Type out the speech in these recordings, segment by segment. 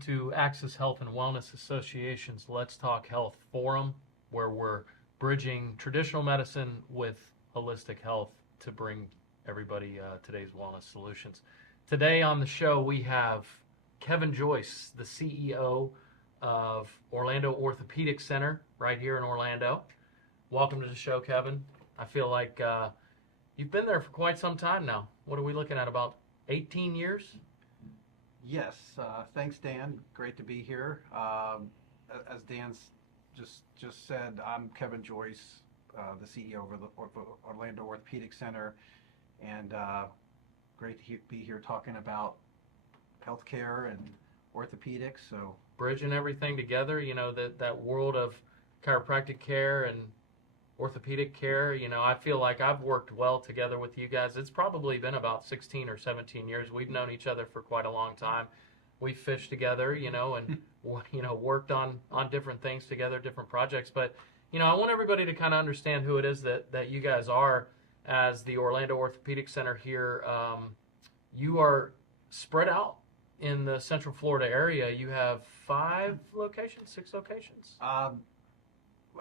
to Access Health and Wellness Association's Let's Talk Health Forum, where we're bridging traditional medicine with holistic health to bring everybody today's wellness solutions. Today on the show, we have Kevin Joyce, the CEO of Orlando Orthopedic Center right here in Orlando. Welcome to the show, Kevin. I feel like you've been there for quite some time now. What are we looking at, about 18 years? Yes, thanks, Dan. Great to be here. As Dan just said, I'm Kevin Joyce, the CEO of the Orlando Orthopedic Center, and great to be here talking about healthcare and orthopedics. So bridging everything together, you know, that world of chiropractic care and orthopedic care. You know, I feel like I've worked well together with you guys. It's probably been about 16 or 17 years. We've known each other for quite a long time. We fished together, you know, and worked on different things together, different projects. But, you know, I want everybody to kind of understand who it is that you guys are as the Orlando Orthopedic Center here. You are spread out in the Central Florida area. You have 5 locations, 6 locations? A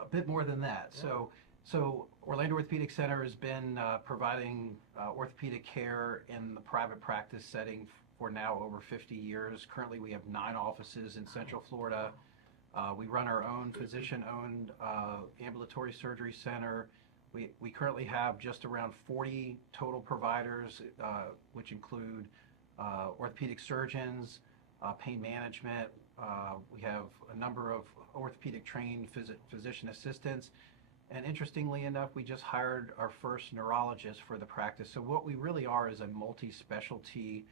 bit more than that. Yeah. So Orlando Orthopedic Center has been providing orthopedic care in the private practice setting for now over 50 years. Currently, we have 9 offices in Central Florida. We run our own physician-owned ambulatory surgery center. We currently have just around 40 total providers, which include orthopedic surgeons, pain management. We have a number of orthopedic trained physician assistants. And interestingly enough, we just hired our first neurologist for the practice. So what we really are is a multi-specialty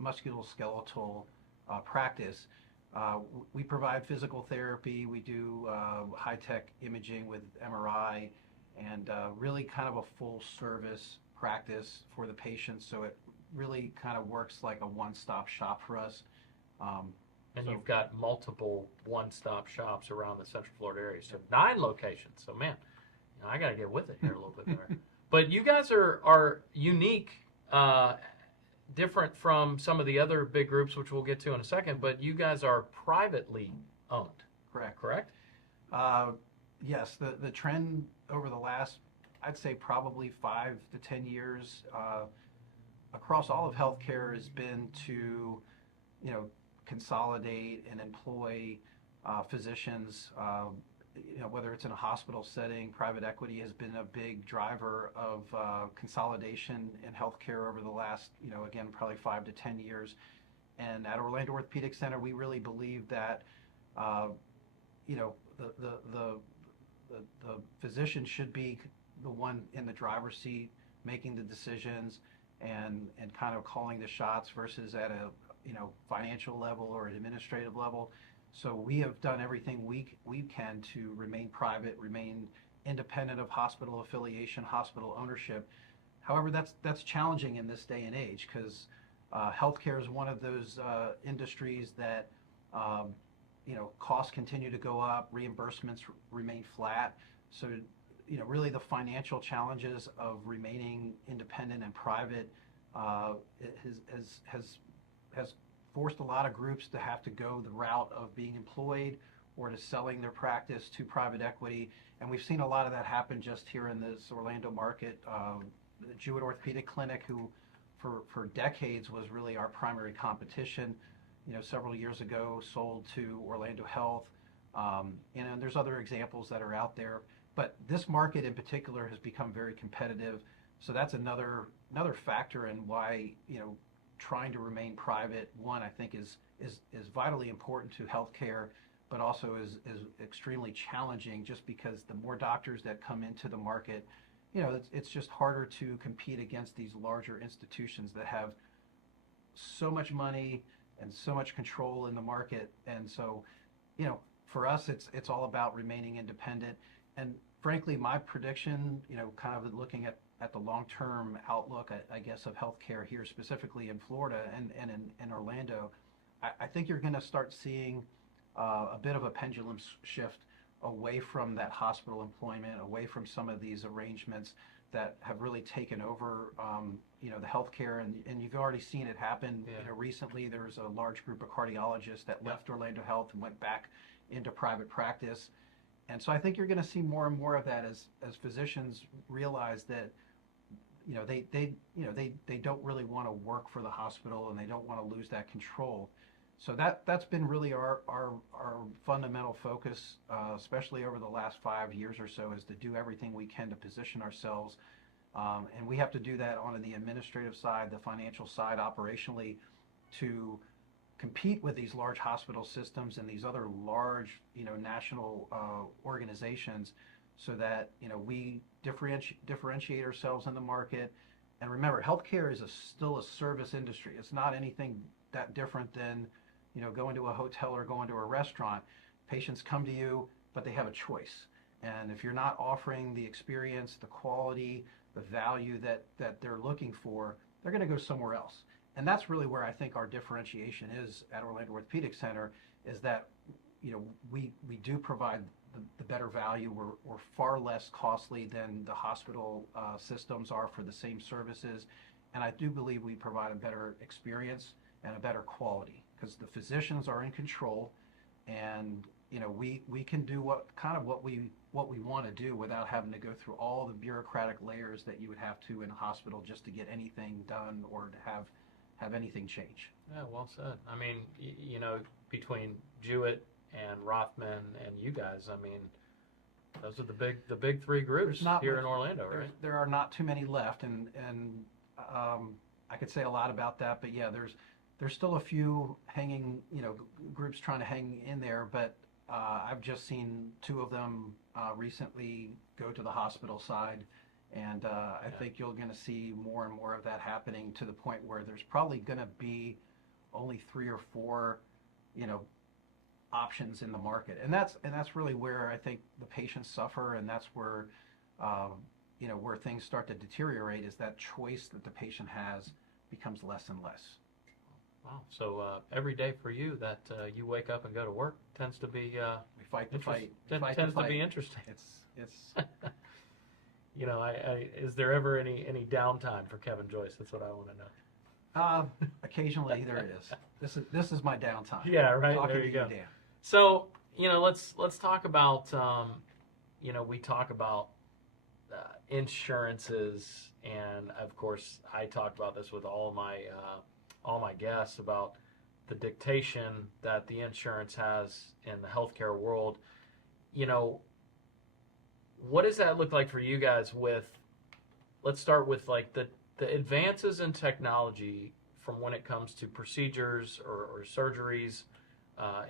musculoskeletal practice. We provide physical therapy. We do high-tech imaging with MRI, and really kind of a full-service practice for the patients. So it really kind of works like a one-stop shop for us. And you've got multiple one-stop shops around the Central Florida area. So 9 locations. So, man, you know, I got to get with it here a little bit better. But you guys are unique, different from some of the other big groups, which we'll get to in a second. But you guys are privately owned. Correct? Yes. The trend over the last, I'd say probably 5 to 10 years across all of healthcare has been to, you know, consolidate and employ physicians, you know, whether it's in a hospital setting. Private equity has been a big driver of consolidation in healthcare over the last, you know, again, probably 5 to 10 years. And at Orlando Orthopedic Center, we really believe that, you know, the physician should be the one in the driver's seat making the decisions and kind of calling the shots versus at a, you know, financial level or an administrative level. So we have done everything we can to remain private, remain independent of hospital affiliation, hospital ownership. However, that's challenging in this day and age because healthcare is one of those industries that you know, costs continue to go up, reimbursements remain flat. So, you know, really the financial challenges of remaining independent and private has forced a lot of groups to have to go the route of being employed or to selling their practice to private equity. And we've seen a lot of that happen just here in this Orlando market. The Jewett Orthopedic Clinic, who for decades was really our primary competition, you know, several years ago sold to Orlando Health. And there's other examples that are out there. But this market in particular has become very competitive. So that's another factor in why, you know, trying to remain private, one, I think is vitally important to healthcare, but also is extremely challenging just because the more doctors that come into the market, you know, it's just harder to compete against these larger institutions that have so much money and so much control in the market. And so, you know, for us, it's all about remaining independent. And frankly, my prediction, you know, kind of looking at the long-term outlook, I guess, of healthcare here, specifically in Florida and in Orlando, I think you're going to start seeing a bit of a pendulum shift away from that hospital employment, away from some of these arrangements that have really taken over, the healthcare, and you've already seen it happen. Yeah. Recently there was a large group of cardiologists that left Orlando Health and went back into private practice. And so I think you're going to see more and more of that as physicians realize that, they don't really want to work for the hospital, and they don't want to lose that control. So that's been really our fundamental focus, especially over the last 5 years or so, is to do everything we can to position ourselves. And we have to do that on the administrative side, the financial side, operationally, to compete with these large hospital systems and these other large, national organizations, so that, we differentiate ourselves in the market. And remember, healthcare is still a service industry. It's not anything that different than, going to a hotel or going to a restaurant. Patients come to you, but they have a choice. And if you're not offering the experience, the quality, the value that they're looking for, they're going to go somewhere else. And that's really where I think our differentiation is at Orlando Orthopedic Center, is that, we do provide the better value. We're far less costly than the hospital systems are for the same services. And I do believe we provide a better experience and a better quality, because the physicians are in control, and we can do what we want to do without having to go through all the bureaucratic layers that you would have to in a hospital just to get anything done or to have anything change. Yeah, well said. I mean, between Jewett and Rothman and you guys, I mean, those are the big three groups here in Orlando, right? There are not too many left, and I could say a lot about that, but yeah, there's still a few hanging, groups trying to hang in there, but I've just seen two of them recently go to the hospital side, and I think you're going to see more and more of that happening, to the point where there's probably going to be only 3 or 4, options in the market, and that's really where I think the patients suffer, and that's where where things start to deteriorate, is that choice that the patient has becomes less and less. Wow. So every day for you that you wake up and go to work tends to be we fight the fight. Tends to be interesting. It's is there ever any downtime for Kevin Joyce? That's what I want to know. Occasionally there is. This is my downtime. Yeah, right. Talking there you to go. you, Dan. So let's talk about we talk about insurances, and of course I talk about this with all my guests about the dictation that the insurance has in the healthcare world. What does that look like for you guys let's start with like the advances in technology from when it comes to procedures or surgeries,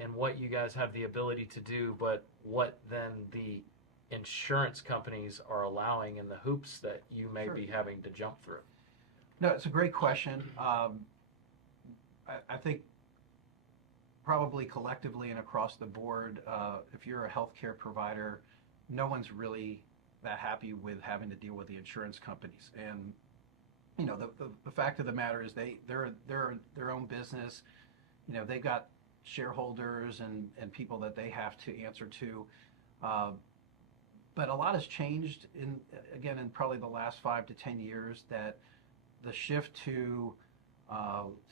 and what you guys have the ability to do, but what then the insurance companies are allowing, and the hoops that you may Sure. be having to jump through? No, it's a great question. I think probably collectively and across the board, if you're a healthcare provider, no one's really that happy with having to deal with the insurance companies. And the fact of the matter is they're their own business. They've got shareholders and people that they have to answer to. But a lot has changed in probably the last 5 to 10 years, that the shift to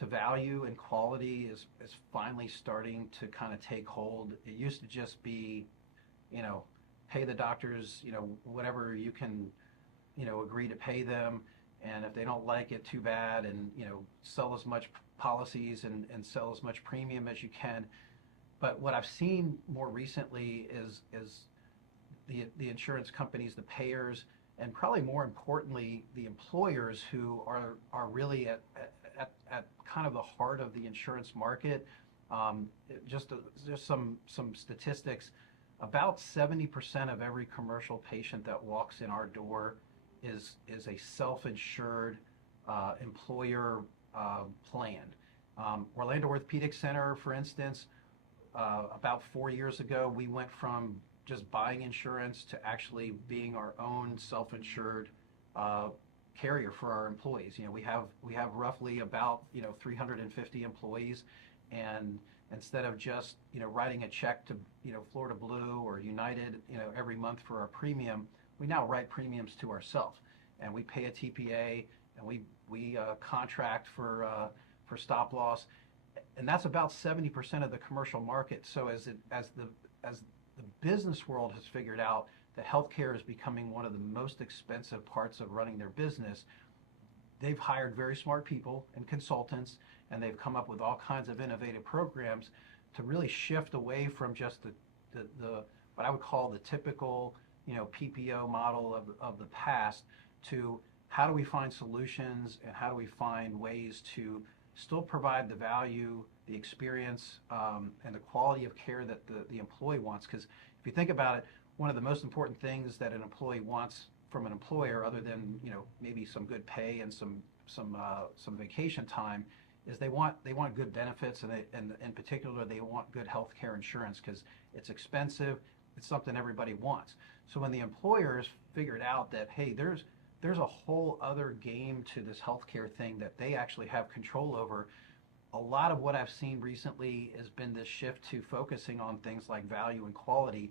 value and quality is finally starting to kind of take hold. It used to just be, pay the doctors, whatever you can, agree to pay them. And if they don't like it, too bad, and, sell as much policies and sell as much premium as you can. But what I've seen more recently is the insurance companies, the payers, and probably more importantly, the employers, who are really at kind of the heart of the insurance market. Just some statistics. About 70% of every commercial patient that walks in our door is a self-insured employer plan. Orlando Orthopedic Center, for instance, about 4 years ago, we went from just buying insurance to actually being our own self-insured carrier for our employees. We have roughly about 350 employees, and instead of just writing a check to Florida Blue or United every month for our premium, we now write premiums to ourselves. and we pay a TPA, and we contract for stop loss, and that's about 70% of the commercial market. So as the business world has figured out that healthcare is becoming one of the most expensive parts of running their business, they've hired very smart people and consultants, and they've come up with all kinds of innovative programs to really shift away from just the what I would call the typical, PPO model of the past, to how do we find solutions and how do we find ways to still provide the value, the experience, and the quality of care that the employee wants. Because if you think about it, one of the most important things that an employee wants from an employer, other than maybe some good pay and some vacation time, is they want good benefits, and in particular they want good health care insurance, because it's expensive. It's something everybody wants. So when the employers figured out that, hey, there's a whole other game to this healthcare thing that they actually have control over, a lot of what I've seen recently has been this shift to focusing on things like value and quality,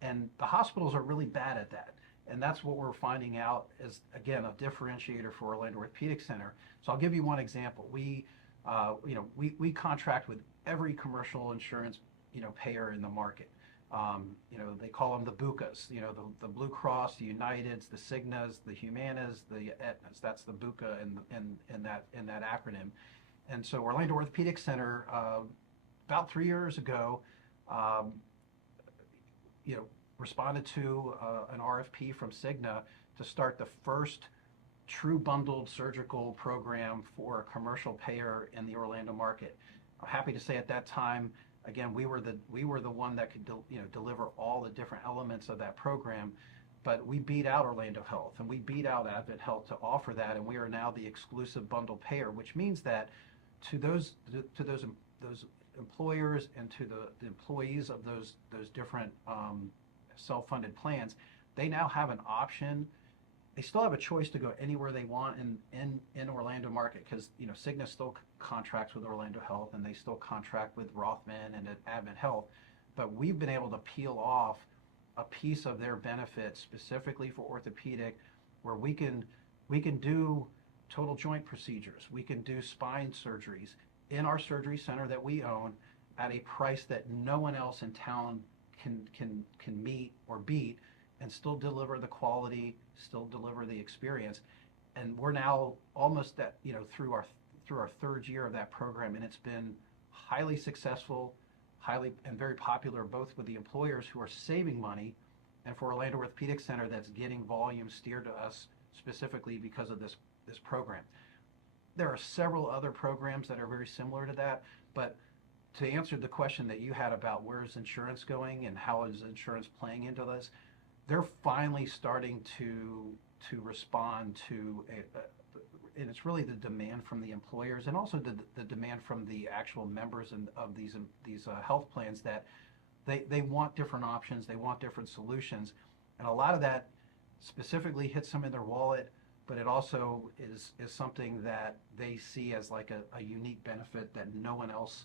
and the hospitals are really bad at that. And that's what we're finding out is, again, a differentiator for Orlando Orthopedic Center. So I'll give you one example. We contract with every commercial insurance, payer in the market. They call them the BUCAs, the Blue Cross, the Uniteds, the Cignas, the Humanas, the Aetnas. That's the BUCA in that acronym. And so Orlando Orthopedic Center, about 3 years ago, responded to an RFP from Cigna to start the first true bundled surgical program for a commercial payer in the Orlando market. I'm happy to say at that time, again, we were the one that could deliver all the different elements of that program, but we beat out Orlando Health and we beat out Advent Health to offer that, and we are now the exclusive bundle payer, which means that to those employers and to the employees of those different self-funded plans, they now have an option. They still have a choice to go anywhere they want in Orlando market, because Cigna still contracts with Orlando Health and they still contract with Rothman and Advent Health, but we've been able to peel off a piece of their benefits specifically for orthopedic, where we can do total joint procedures, we can do spine surgeries in our surgery center that we own at a price that no one else in town can meet or beat, and still deliver the quality, still deliver the experience. And we're now almost at, through our third year of that program, and it's been highly successful, highly and very popular, both with the employers who are saving money, and for Orlando Orthopedic Center that's getting volume steered to us specifically because of this program. There are several other programs that are very similar to that, but to answer the question that you had about where is insurance going and how is insurance playing into this, they're finally starting to respond to and it's really the demand from the employers and also the demand from the actual members of these health plans, that they want different options, they want different solutions, and a lot of that specifically hits them in their wallet, but it also is something that they see as like a unique benefit that no one else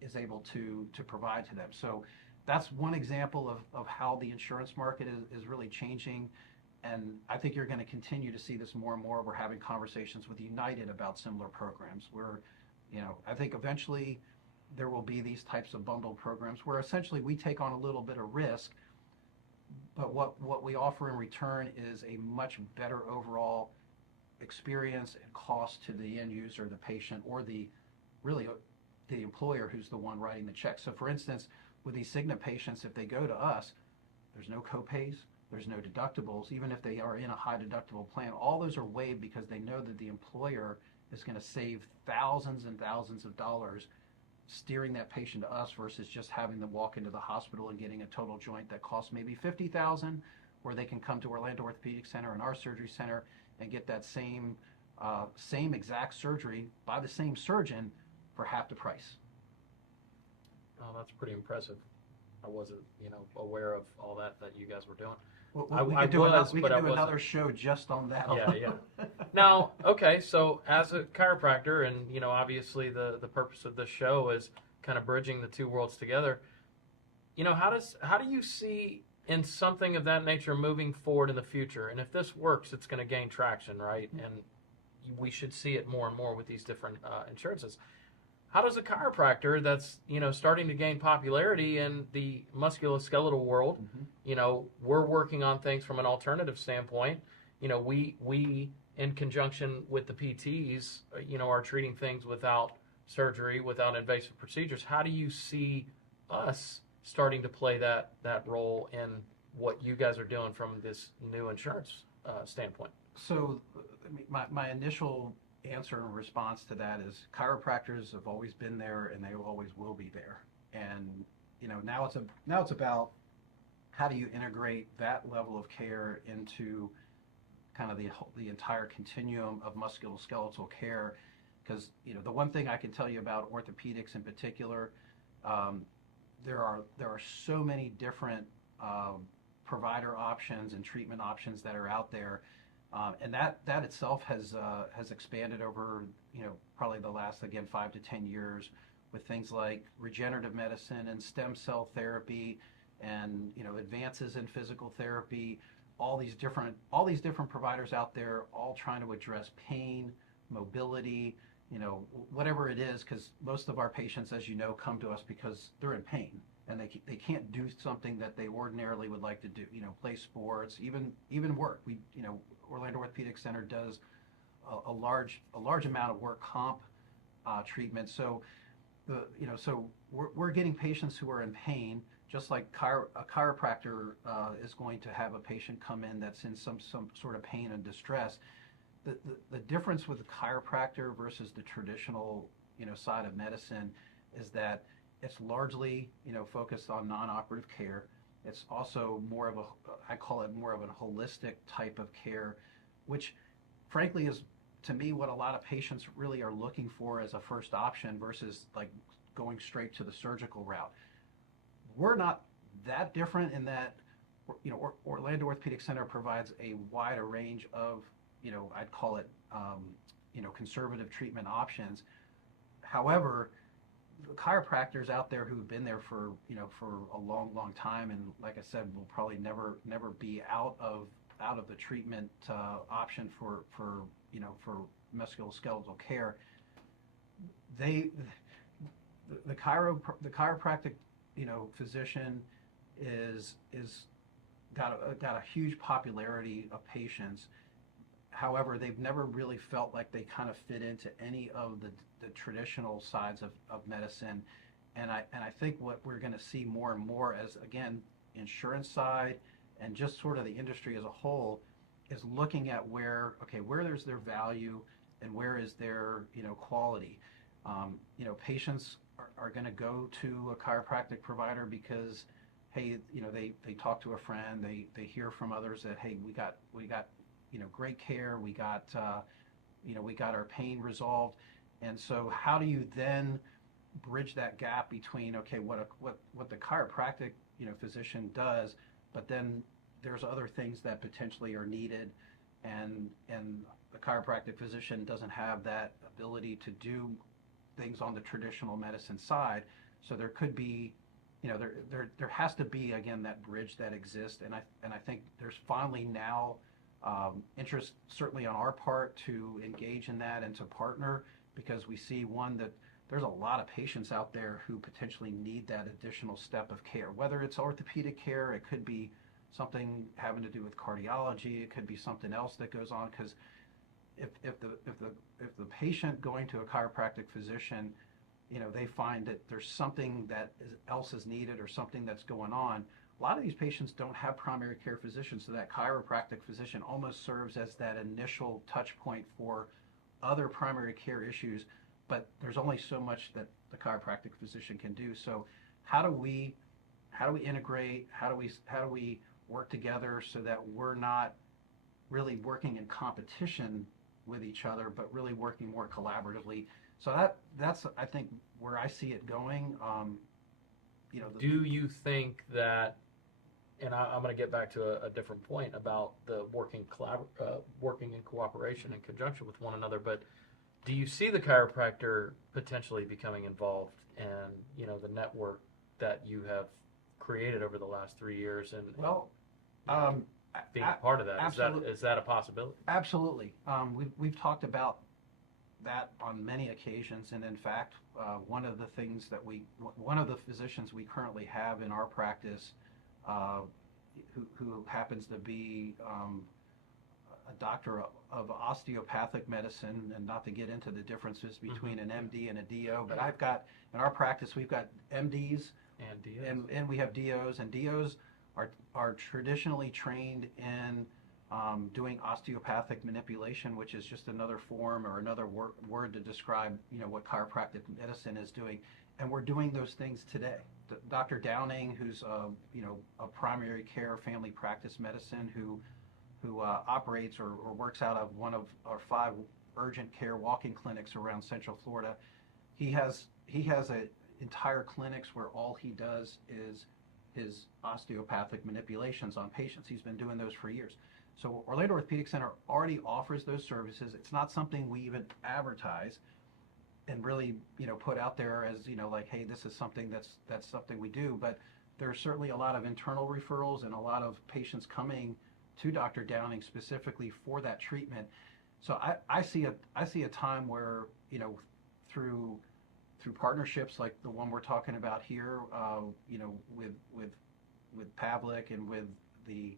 is able to provide to them. So that's one example of how the insurance market is really changing, and I think you're going to continue to see this more and more. We're having conversations with United about similar programs where, I think eventually there will be these types of bundled programs where essentially we take on a little bit of risk, but what we offer in return is a much better overall experience and cost to the end user, the patient, or the employer who's the one writing the check. So for instance, with these Cigna patients, if they go to us, there's no copays, there's no deductibles. Even if they are in a high deductible plan, all those are waived because they know that the employer is going to save thousands and thousands of dollars steering that patient to us versus just having them walk into the hospital and getting a total joint that costs maybe $50,000, where they can come to Orlando Orthopedic Center and our surgery center and get that same exact surgery by the same surgeon for half the price. Oh, that's pretty impressive. I wasn't, aware of all that you guys were doing. Well, we could do another show just on that. Yeah. Now, okay, so as a chiropractor, and obviously the purpose of this show is kind of bridging the two worlds together. How do you see in something of that nature moving forward in the future, and if this works, it's going to gain traction, right? And we should see it more and more with these different insurances. How does a chiropractor that's starting to gain popularity in the musculoskeletal world, we're working on things from an alternative standpoint. We in conjunction with the PTs, are treating things without surgery, without invasive procedures. How do you see us starting to play that role in what you guys are doing from this new insurance standpoint? So, my initial answer and response to that is chiropractors have always been there, and they always will be there. And now it's about how do you integrate that level of care into kind of the entire continuum of musculoskeletal care. Because the one thing I can tell you about orthopedics in particular, there are so many different provider options and treatment options that are out there, and that itself has expanded over probably the last, again, 5 to 10 years, with things like regenerative medicine and stem cell therapy, and advances in physical therapy. All these different providers out there, all trying to address pain, mobility, whatever it is, because most of our patients, as you know, come to us because they're in pain and they can't do something that they ordinarily would like to do, play sports, even work. Orlando Orthopedic Center does a large amount of work comp treatment. So we're getting patients who are in pain, just like a chiropractor is going to have a patient come in that's in some sort of pain and distress. The difference with the chiropractor versus the traditional side of medicine is that it's largely focused on non-operative care. It's also more of I call it more of a holistic type of care, which frankly is, to me, what a lot of patients really are looking for as a first option versus like going straight to the surgical route. We're not that different in that Orlando Orthopedic Center provides a wider range of I'd call it conservative treatment options. However, the chiropractors out there who've been there for a long time, and like I said, will probably never be out of the treatment option for musculoskeletal care. The chiropractic physician is got a huge popularity of patients. However, they've never really felt like they kind of fit into any of the traditional sides of medicine. And I think what we're going to see more and more as, again, insurance side and just sort of the industry as a whole is looking at where there's their value and where is their quality. Patients are going to go to a chiropractic provider because, hey, they talk to a friend, they hear from others that, hey, we got great care, we got our pain resolved. And so how do you then bridge that gap between what the chiropractic physician does, but then there's other things that potentially are needed, and the chiropractic physician doesn't have that ability to do things on the traditional medicine side. So there could be there has to be, again, that bridge that exists, and I think there's finally now interest, certainly on our part, to engage in that and to partner, because we see, one, that there's a lot of patients out there who potentially need that additional step of care, whether it's orthopedic care, it could be something having to do with cardiology, it could be something else that goes on, because if the patient going to a chiropractic physician, they find that there's something else is needed or something that's going on, a lot of these patients don't have primary care physicians, so that chiropractic physician almost serves as that initial touch point for other primary care issues, but there's only so much that the chiropractic physician can do. So how do we integrate, how do we work together so that we're not really working in competition with each other, but really working more collaboratively? So that's I think where I see it going. Do you think that, and I'm going to get back to a different point about the working in cooperation and conjunction with one another, but do you see the chiropractor potentially becoming involved in the network that you have created over the last 3 years, and Well, you know, um, being a part of that. absolutely, Is that a possibility? absolutely. We've talked about that on many occasions, and in fact, one of the physicians we currently have in our practice, uh, who happens to be a doctor of osteopathic medicine, and not to get into the differences between an MD and a DO, but I've got, in our practice, we've got MDs And DOs. and we have DOs, and DOs are traditionally trained in doing osteopathic manipulation, which is just another form or another word to describe, what chiropractic medicine is doing. And we're doing those things today. Dr. Downing, who's a primary care family practice medicine, who operates or works out of one of our 5 urgent care walk-in clinics around Central Florida. He has a entire clinics where all he does is his osteopathic manipulations on patients. He's been doing those for years. So Orlando Orthopedic Center already offers those services. It's not something we even advertise and really, put out there as, like, hey, this is something that's something we do. But there's certainly a lot of internal referrals and a lot of patients coming to Dr. Downing specifically for that treatment. So I see a time where, through partnerships like the one we're talking about here, with Pavlik and with the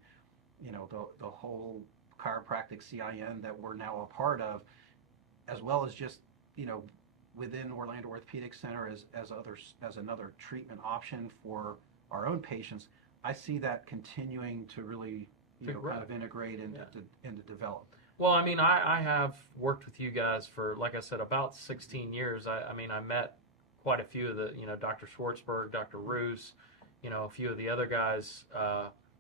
whole chiropractic CIN that we're now a part of, as well as just within Orlando Orthopedic Center as another treatment option for our own patients. I see that continuing to really kind of integrate and to develop. Well, I mean, I have worked with you guys for, like I said, about 16 years. I mean, I met quite a few of the, Dr. Schwartzberg, Dr. Roos, a few of the other guys,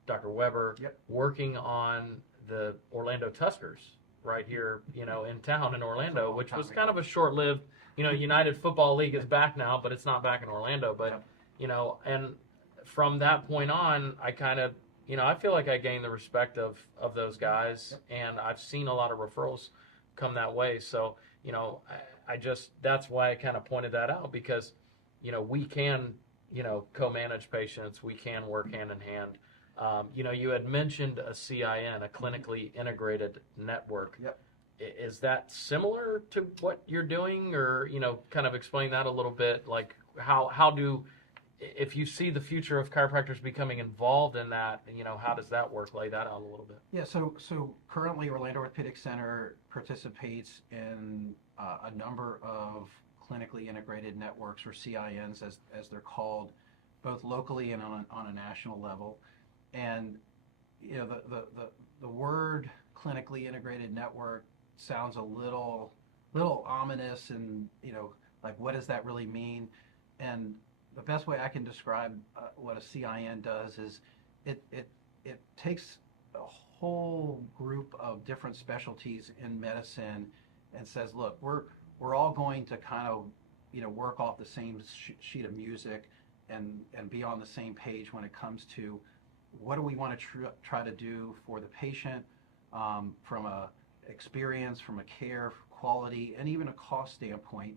Dr. Weber, Yep. working on the Orlando Tuskers right here, in town in Orlando, which was kind of a short-lived, United Football League is back now, but it's not back in Orlando. But, Yep. And from that point on, I kind of, I feel like I gained the respect of those guys, and I've seen a lot of referrals come that way. So, I just, that's why I kind of pointed that out, because, we can, co-manage patients. We can work hand in hand. You had mentioned a CIN, a clinically integrated network. Yep. Is that similar to what you're doing, or, kind of explain that a little bit? Like, if you see the future of chiropractors becoming involved in that, how does that work? Lay that out a little bit. Yeah, so currently Orlando Orthopedic Center participates in a number of clinically integrated networks, or CINs as they're called, both locally and on a national level. And the word clinically integrated network sounds a little ominous, and like, what does that really mean? And the best way I can describe what a CIN does is it takes a whole group of different specialties in medicine and says, look, we're all going to kind of work off the same sheet of music and be on the same page when it comes to what do we want to try to do for the patient, from a experience, from a care quality, and even a cost standpoint.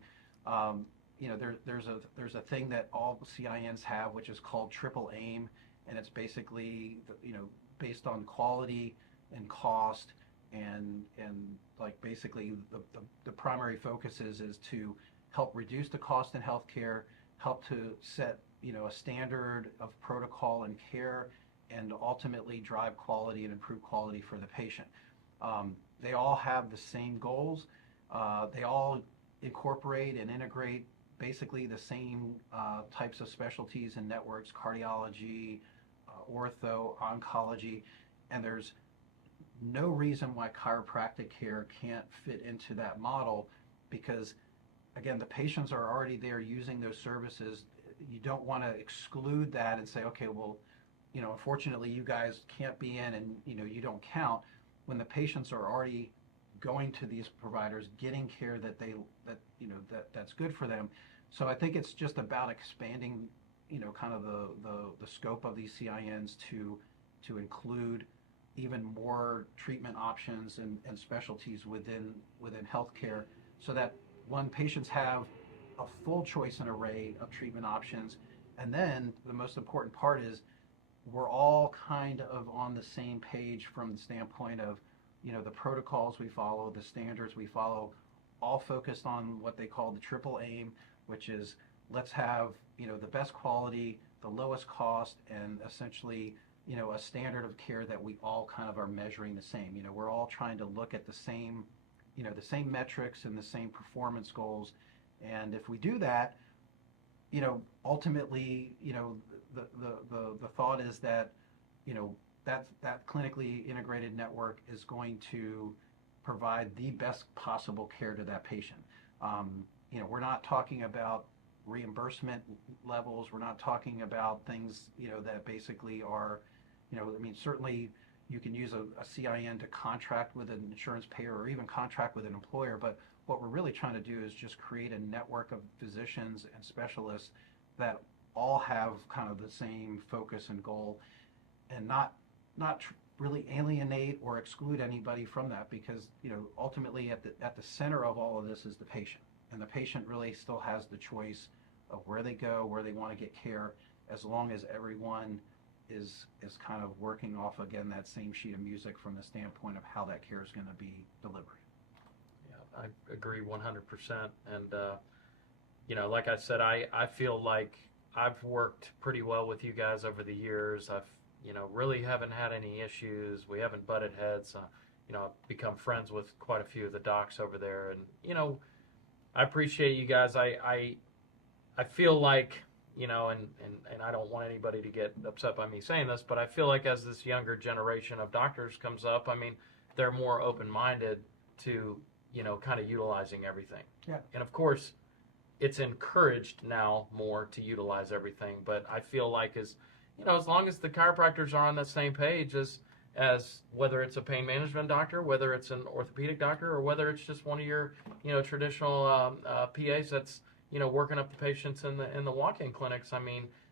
There's a thing that all CINs have, which is called triple aim, and it's basically based on quality and cost, and like, basically the primary focus is to help reduce the cost in healthcare, help to set a standard of protocol and care, and ultimately drive quality and improve quality for the patient. They all have the same goals. They all incorporate and integrate basically the same types of specialties and networks: cardiology, ortho, oncology, and there's no reason why chiropractic care can't fit into that model, because, again, the patients are already there using those services. You don't want to exclude that and say, okay, well, unfortunately you guys can't be in, and you don't count, when the patients are already going to these providers, getting care that's good for them. So I think it's just about expanding, kind of the scope of these CINs to include even more treatment options and specialties within healthcare, so that, one, patients have a full choice and array of treatment options, And then the most important part is we're all kind of on the same page from the standpoint of, the protocols we follow, the standards we follow, all focused on what they call the triple aim, which is let's have, the best quality, the lowest cost, and essentially, a standard of care that we all kind of are measuring the same. We're all trying to look at the same, the same metrics and the same performance goals. And if we do that, ultimately, the thought is that, that clinically integrated network is going to provide the best possible care to that patient. We're not talking about reimbursement levels. We're not talking about things, that basically are, certainly you can use a CIN to contract with an insurance payer or even contract with an employer, but what we're really trying to do is just create a network of physicians and specialists that all have kind of the same focus and goal, and not really alienate or exclude anybody from that, because ultimately at the center of all of this is the patient, and the patient really still has the choice of where they go, where they want to get care, as long as everyone is kind of working off, again, that same sheet of music from the standpoint of how that care is going to be delivered. Yeah, I agree 100%. And like I said, I feel like I've worked pretty well with you guys over the years. I've really haven't had any issues. We haven't butted heads. I've become friends with quite a few of the docs over there, and I appreciate you guys. I feel like, and I don't want anybody to get upset by me saying this, but I feel like as this younger generation of doctors comes up, they're more open-minded to, kind of utilizing everything. Yeah. And of course, it's encouraged now more to utilize everything, but I feel like as long as the chiropractors are on the same page as whether it's a pain management doctor, whether it's an orthopedic doctor, or whether it's just one of your, traditional PAs that's, working up the patients in the walk-in clinics.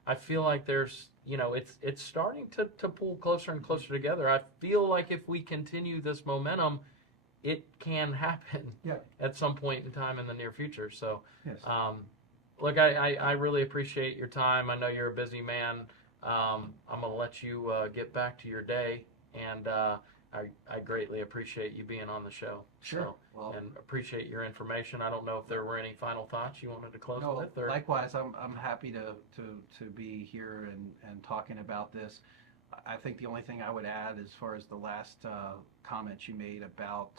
I feel like there's, it's starting to pull closer and closer together. I feel like if we continue this momentum, it can happen at some point in time in the near future. So, yes. Look, I really appreciate your time. I know you're a busy man. I'm going to let you get back to your day, and I greatly appreciate you being on the show. Sure. So, and appreciate your information. I don't know if there were any final thoughts you wanted to close with. Or... Likewise, I'm happy to be here and talking about this. I think the only thing I would add, as far as the last comments you made about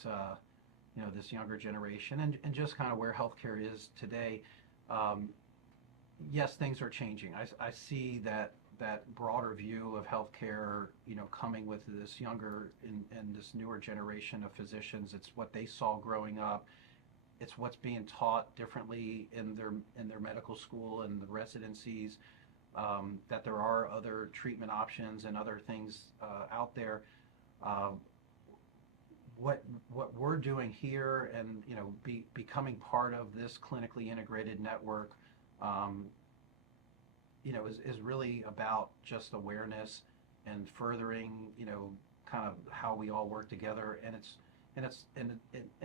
this younger generation and just kind of where healthcare is today, yes, things are changing. I see that broader view of healthcare, coming with this younger and this newer generation of physicians. It's what they saw growing up. It's what's being taught differently in their medical school and the residencies. That there are other treatment options and other things out there. What we're doing here, and becoming part of this clinically integrated network, is really about just awareness and furthering, kind of how we all work together. And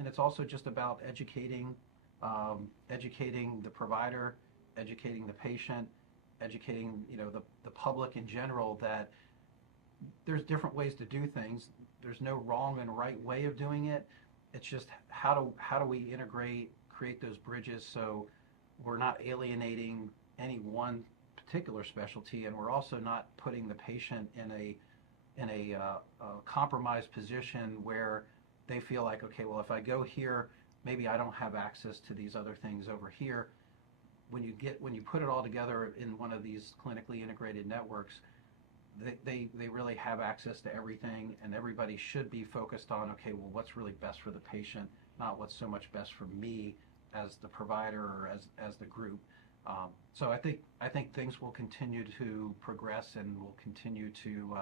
it's also just about educating the provider, educating the patient, educating the public in general, that there's different ways to do things. There's no wrong and right way of doing it. It's just how do we integrate, create those bridges, so we're not alienating any one particular specialty, and we're also not putting the patient in a compromised position where they feel like, okay, well, if I go here, maybe I don't have access to these other things over here. When you put it all together in one of these clinically integrated networks, they really have access to everything, and everybody should be focused on, okay, well, what's really best for the patient, not what's so much best for me as the provider or as the group. So I think things will continue to progress, and will continue to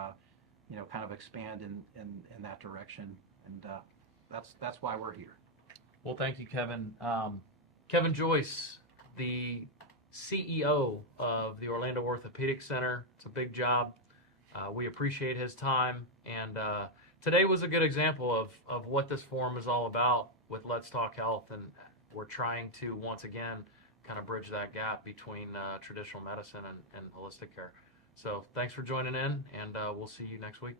kind of expand in that direction, and that's why we're here. Well, thank you, Kevin. Kevin Joyce, the CEO of the Orlando Orthopedic Center. It's a big job. We appreciate his time, and today was a good example of what this forum is all about with Let's Talk Health, and we're trying to once again kind of bridge that gap between traditional medicine and holistic care. So thanks for joining in, and we'll see you next week.